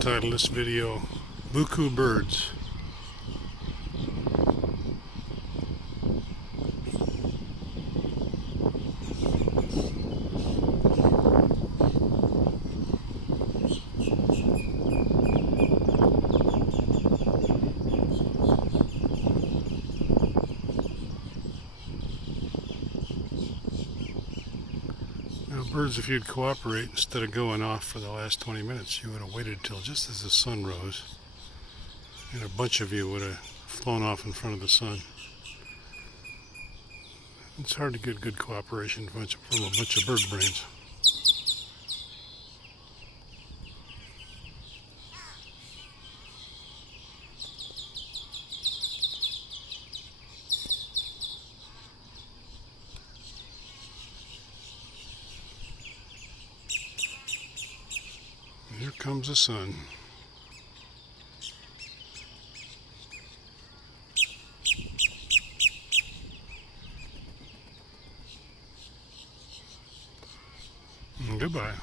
title this video, Buku Birds. Now birds, if you'd cooperate, instead of going off for the last 20 minutes, you would have waited till just as the sun rose, and a bunch of you would have flown off in front of the sun. It's hard to get good cooperation from a bunch of bird brains. And here comes the sun. Goodbye.